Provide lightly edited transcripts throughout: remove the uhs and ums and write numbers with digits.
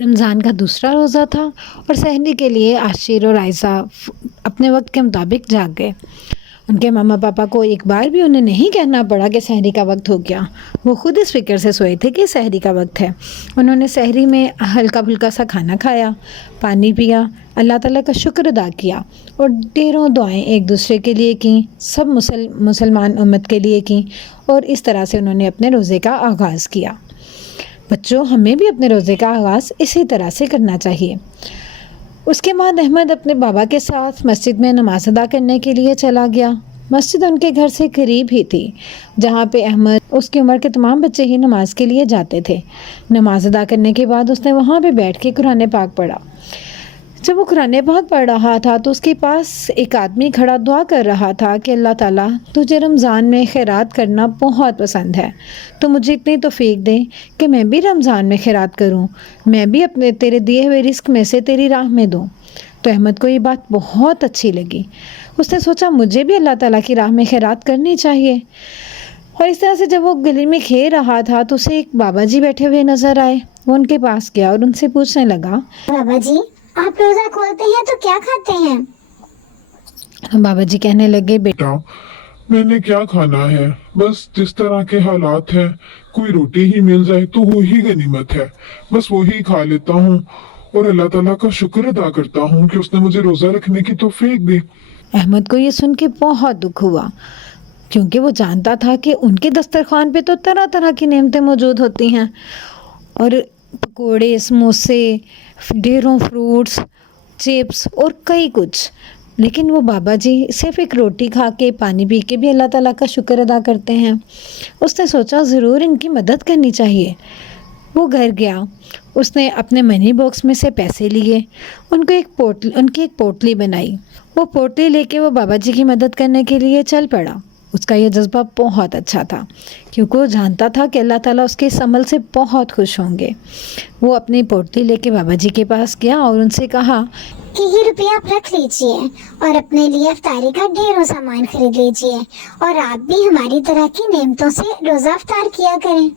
رمضان کا دوسرا روزہ تھا اور سحری کے لیے عاشر اور عائزہ اپنے وقت کے مطابق جاگ گئے۔ ان کے ماما پاپا کو ایک بار بھی انہیں نہیں کہنا پڑا کہ سحری کا وقت ہو گیا۔ وہ خود اس فکر سے سوئے تھے کہ سحری کا وقت ہے۔ انہوں نے سحری میں ہلکا پھلکا سا کھانا کھایا، پانی پیا، اللہ تعالیٰ کا شکر ادا کیا اور ڈھیروں دعائیں ایک دوسرے کے لیے کیں، سب مسلمان امت کے لیے کیں، اور اس طرح سے انہوں نے اپنے روزے کا آغاز کیا۔ بچوں، ہمیں بھی اپنے روزے کا آغاز اسی طرح سے کرنا چاہیے۔ اس کے بعد احمد اپنے بابا کے ساتھ مسجد میں نماز ادا کرنے کے لیے چلا گیا۔ مسجد ان کے گھر سے قریب ہی تھی، جہاں پہ احمد اس کی عمر کے تمام بچے ہی نماز کے لیے جاتے تھے۔ نماز ادا کرنے کے بعد اس نے وہاں پہ بیٹھ کے قرآن پاک پڑھا۔ جب وہ قرآن پاک پڑھ رہا تھا تو اس کے پاس ایک آدمی کھڑا دعا کر رہا تھا کہ اللہ تعالیٰ، تجھے رمضان میں خیرات کرنا بہت پسند ہے، تو مجھے اتنی توفیق دے کہ میں بھی رمضان میں خیرات کروں، میں بھی اپنے تیرے دیے ہوئے رزق میں سے تیری راہ میں دوں۔ تو احمد کو یہ بات بہت اچھی لگی۔ اس نے سوچا مجھے بھی اللہ تعالیٰ کی راہ میں خیرات کرنی چاہیے۔ اور اس طرح سے جب وہ گلی میں کھیل رہا تھا تو اسے ایک بابا جی بیٹھے ہوئے نظر آئے۔ وہ ان کے پاس گیا اور ان سے پوچھنے لگا، بابا جی، آپ روزہ کھولتے ہیں تو کیا کھاتے ہیں؟ بابا جی کہنے لگے، بیٹا، میں نے کیا کھانا ہے، بس جس طرح کے حالات ہیں، کوئی روٹی ہی مل جائے تو وہی غنیمت ہے، بس وہی کھا لیتا ہوں اور اللہ تعالیٰ کا شکر ادا کرتا ہوں کہ اس نے مجھے روزہ رکھنے کی توفیق دی۔ احمد کو یہ سن کے بہت دکھ ہوا، کیونکہ وہ جانتا تھا کہ ان کے دسترخوان پہ تو طرح طرح کی نعمتیں موجود ہوتی ہیں، اور پکوڑے، سموسے، ڈھیروں فروٹس، چپس اور کئی کچھ، لیکن وہ بابا جی صرف ایک روٹی کھا کے، پانی پی کے بھی اللہ تعالیٰ کا شکر ادا کرتے ہیں۔ اس نے سوچا ضرور ان کی مدد کرنی چاہیے۔ وہ گھر گیا، اس نے اپنے منی باکس میں سے پیسے لیے، ان کی ایک پوٹلی بنائی۔ وہ پوٹلی لے کے وہ بابا جی کی مدد کرنے کے لیے چل پڑا۔ اس کا یہ جذبہ بہت اچھا تھا، کیونکہ وہ جانتا تھا کہ اللہ تعالیٰ اس کے اس عمل سے بہت خوش ہوں گے۔ وہ اپنی پوٹلی لے کے بابا جی کے پاس گیا اور ان سے کہا کہ یہ روپیہ آپ رکھ لیجئے اور اپنے لیے افطاری کا ڈھیروں سامان خرید لیجئے، اور آپ بھی ہماری طرح کی نعمتوں سے روزہ افطار کیا کریں۔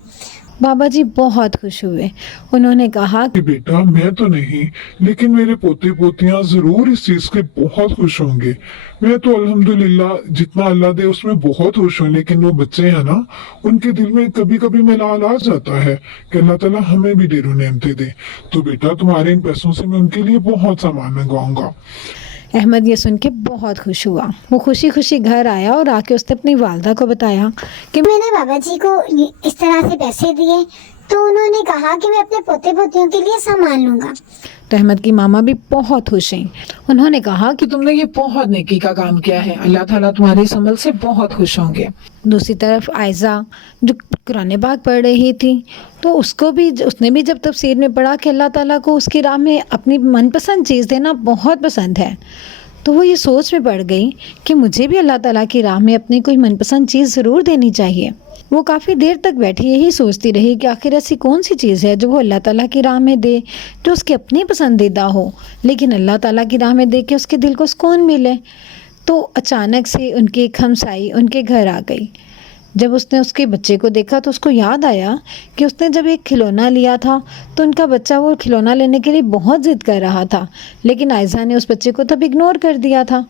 بابا جی بہت خوش ہوئے۔ انہوں نے کہا کہ بیٹا، میں تو نہیں، لیکن میرے پوتے پوتیاں ضرور اس چیز کے بہت خوش ہوں گے۔ میں تو الحمدللہ جتنا اللہ دے اس میں بہت خوش ہوں، لیکن وہ بچے ہیں نا، ان کے دل میں کبھی کبھی ملال آ جاتا ہے کہ اللہ تعالیٰ ہمیں بھی ڈھیروں نعمتیں دے۔ تو بیٹا، تمہارے ان پیسوں سے میں ان کے لیے بہت سامان منگواؤں گا۔ احمد یہ سن کے بہت خوش ہوا۔ وہ خوشی خوشی گھر آیا اور آ کے اس نے اپنی والدہ کو بتایا کہ میں نے بابا جی کو اس طرح سے پیسے دیے، تو انہوں نے کہا کہ میں اپنے پوتے پوتیوں کے لیے سامان لوں گا۔ تو احمد کی ماما بھی بہت خوش ہیں۔ انہوں نے کہا کہ تم نے یہ بہت نیکی کا کام کیا ہے، اللہ تعالیٰ تمہارے اس عمل سے بہت خوش ہوں گے۔ دوسری طرف عائزہ جو قرآن پاک پڑھ رہی تھی، تو اس نے بھی جب تفسیر میں پڑھا کہ اللہ تعالیٰ کو اس کی راہ میں اپنی من پسند چیز دینا بہت پسند ہے، تو وہ یہ سوچ میں پڑ گئی کہ مجھے بھی اللہ تعالیٰ کی راہ میں اپنی کوئی من پسند چیز ضرور دینی چاہیے۔ وہ کافی دیر تک بیٹھی یہی سوچتی رہی کہ آخر ایسی کون سی چیز ہے جو وہ اللہ تعالیٰ کی راہ میں دے، جو اس کے اپنی پسندیدہ ہو، لیکن اللہ تعالیٰ کی راہ میں دے کے اس کے دل کو سکون ملے۔ تو اچانک سے ان کی ایک ہمسائی ان کے گھر آ گئی۔ جب اس نے اس کے بچے کو دیکھا تو اس کو یاد آیا کہ اس نے جب ایک کھلونا لیا تھا تو ان کا بچہ وہ کھلونا لینے کے لیے بہت ضد کر رہا تھا، لیکن عائزہ نے اس بچے کو تب اگنور کر دیا تھا۔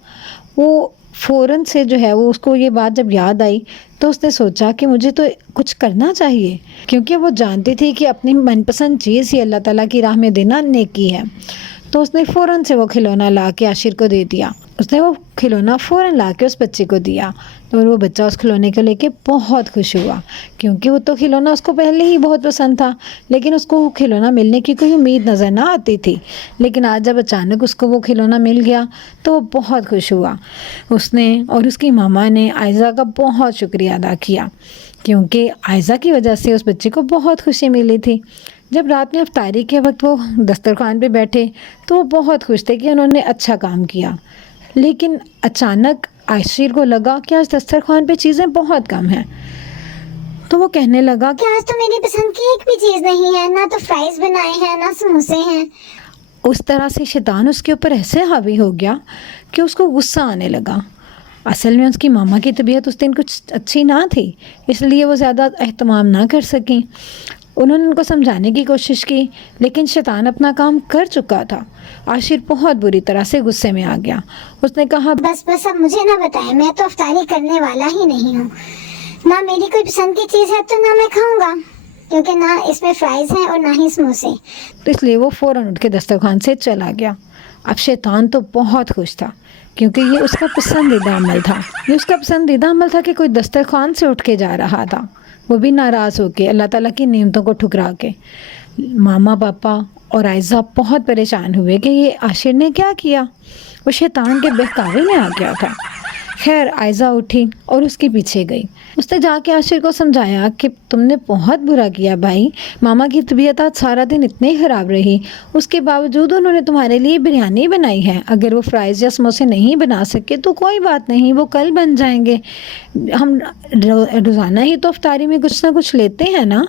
وہ فوراً سے جو ہے وہ اس کو یہ بات جب یاد آئی تو اس نے سوچا کہ مجھے تو کچھ کرنا چاہیے، کیونکہ وہ جانتی تھی کہ اپنی من پسند چیز ہی اللہ تعالیٰ کی راہ میں دینا نیکی ہے۔ تو اس نے فوراً سے وہ کھلونا لا کے عاشر کو دے دیا۔ اس نے وہ کھلونا فوراً لا کے اس بچے کو دیا، اور وہ بچہ اس کھلونے کو لے کے بہت خوش ہوا، کیونکہ وہ تو کھلونا اس کو پہلے ہی بہت پسند تھا، لیکن اس کو وہ کھلونا ملنے کی کوئی امید نظر نہ آتی تھی۔ لیکن آج جب اچانک اس کو وہ کھلونا مل گیا تو وہ بہت خوش ہوا۔ اس نے اور اس کی ماما نے عائزہ کا بہت شکریہ ادا کیا، کیونکہ عائزہ کی وجہ سے اس بچے کو بہت خوشی ملی تھی۔ جب رات میں افطاری کے وقت وہ دسترخوان پہ بیٹھے تو وہ بہت خوش تھے کہ انہوں نے اچھا کام کیا، لیکن اچانک عاشر کو لگا کہ آج دسترخوان پہ چیزیں بہت کم ہیں، تو وہ کہنے لگا کہ آج تو میری پسند کی ایک بھی چیز نہیں ہے، نہ تو فرائز بنائے ہیں، نہ سموسے ہیں۔ اس طرح سے شیطان اس کے اوپر ایسے حاوی ہو گیا کہ اس کو غصہ آنے لگا۔ اصل میں اس کی ماما کی طبیعت اس دن کچھ اچھی نہ تھی، اس لیے وہ زیادہ اہتمام نہ کر سکیں۔ انہوں نے ان کو سمجھانے کی کوشش کی لیکن شیطان اپنا کام کر چکا تھا۔ عاشر بہت بری طرح سے غصے میں آ گیا۔ اس نے کہا بس اب مجھے نہ بتائیں، میں تو افطاری کرنے والا ہی نہیں ہوں، نہ میری کوئی پسند کی چیز ہے تو نہ میں کھاؤں گا، کیونکہ نہ اس میں فرائز ہیں اور نہ ہی سموسے۔ تو اس لیے وہ فوراً اٹھ کے دسترخوان سے چلا گیا۔ اب شیطان تو بہت خوش تھا کیونکہ یہ اس کا پسندیدہ عمل تھا، یہ اس کا پسندیدہ عمل تھا کہ کوئی دسترخوان سے اٹھ کے جا رہا تھا، وہ بھی ناراض ہو کے، اللہ تعالیٰ کی نعمتوں کو ٹھکرا کے۔ ماما پاپا اور عائزہ بہت پریشان ہوئے کہ یہ عاشر نے کیا کیا، وہ شیطان کے بہکاوے میں آ گیا تھا۔ خیر عائزہ اٹھی اور اس کے پیچھے گئی۔ اس نے جا کے عاشر کو سمجھایا کہ تم نے بہت برا کیا بھائی، ماما کی طبیعت آج سارا دن اتنی خراب رہی، اس کے باوجود انہوں نے تمہارے لیے بریانی بنائی ہے، اگر وہ فرائز یا سموسے نہیں بنا سکے تو کوئی بات نہیں، وہ کل بن جائیں گے، ہم روزانہ ہی تو افطاری میں کچھ نہ کچھ لیتے ہیں نا،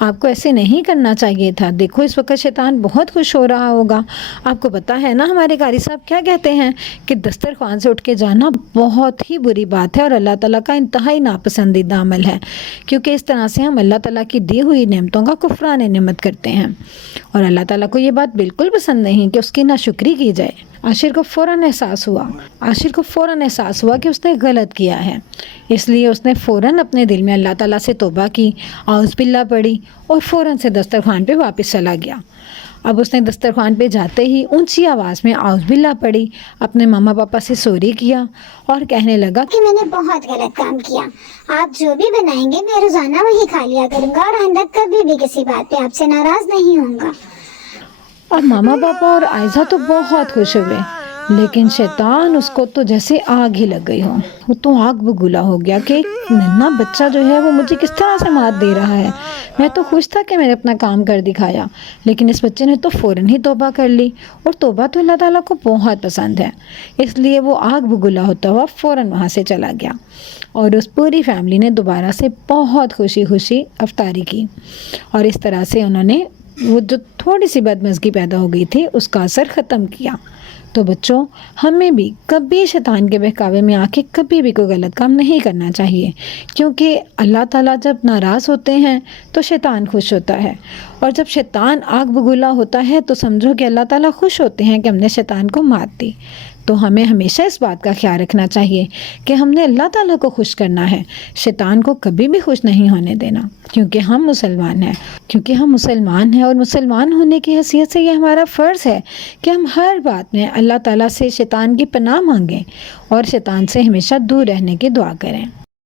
آپ کو ایسے نہیں کرنا چاہیے تھا۔ دیکھو اس وقت شیطان بہت خوش ہو رہا ہوگا، آپ کو پتہ ہے نا ہمارے قاری صاحب کیا کہتے ہیں کہ دسترخوان سے اٹھ کے جانا بہت ہی بری بات ہے اور اللہ تعالیٰ کا انتہائی ناپسندیدہ عمل ہے، کیونکہ اس طرح سے ہم اللہ تعالیٰ کی دی ہوئی نعمتوں کا کفران نعمت کرتے ہیں، اور اللہ تعالیٰ کو یہ بات بالکل پسند نہیں کہ اس کی ناشکری کی جائے۔ عاشر کو فوراً احساس ہوا کہ اس نے غلط کیا ہے، اس لیے اس نے فوراً اپنے دل میں اللہ تعالیٰ سے توبہ کی، اعوذ باللہ پڑھی اور فوراً سے دسترخوان پہ واپس چلا گیا۔ اب اس نے دسترخوان پہ جاتے ہی اونچی آواز میں اعوذ باللہ پڑھی، اپنے ماما پاپا سے سوری کیا اور کہنے لگا کہ میں نے بہت غلط کام کیا، آپ جو بھی بنائیں گے میں روزانہ وہی کھا لیا کروں گا اور آئندہ کبھی بھی کسی بات پہ آپ سے ناراض نہیں ہوں گا۔ اور ماما پاپا اور عائزہ تو بہت خوش ہوئے، لیکن شیطان اس کو تو جیسے آگ ہی لگ گئی ہو، وہ تو آگ بگولا ہو گیا کہ ننھا بچہ جو ہے وہ مجھے کس طرح سے مات دے رہا ہے، میں تو خوش تھا کہ میں نے اپنا کام کر دکھایا، لیکن اس بچے نے تو فوراً ہی توبہ کر لی، اور توبہ تو اللہ تعالیٰ کو بہت پسند ہے، اس لیے وہ آگ بگولا ہوتا ہوا فوراً وہاں سے چلا گیا، اور اس پوری فیملی نے دوبارہ سے بہت خوشی خوشی افطاری کی، اور اس طرح سے انہوں نے وہ جو تھوڑی سی بدمزگی پیدا ہو گئی تھی اس کا اثر ختم کیا۔ تو بچوں، ہمیں بھی کبھی شیطان کے بہکاوے میں آ کے کبھی بھی کوئی غلط کام نہیں کرنا چاہیے، کیونکہ اللہ تعالیٰ جب ناراض ہوتے ہیں تو شیطان خوش ہوتا ہے، اور جب شیطان آگ بگولا ہوتا ہے تو سمجھو کہ اللہ تعالیٰ خوش ہوتے ہیں کہ ہم نے شیطان کو مات دی۔ تو ہمیں ہمیشہ اس بات کا خیال رکھنا چاہیے کہ ہم نے اللہ تعالیٰ کو خوش کرنا ہے، شیطان کو کبھی بھی خوش نہیں ہونے دینا، کیونکہ ہم مسلمان ہیں اور مسلمان ہونے کی حیثیت سے یہ ہمارا فرض ہے کہ ہم ہر بات میں اللہ تعالیٰ سے شیطان کی پناہ مانگیں اور شیطان سے ہمیشہ دور رہنے کی دعا کریں۔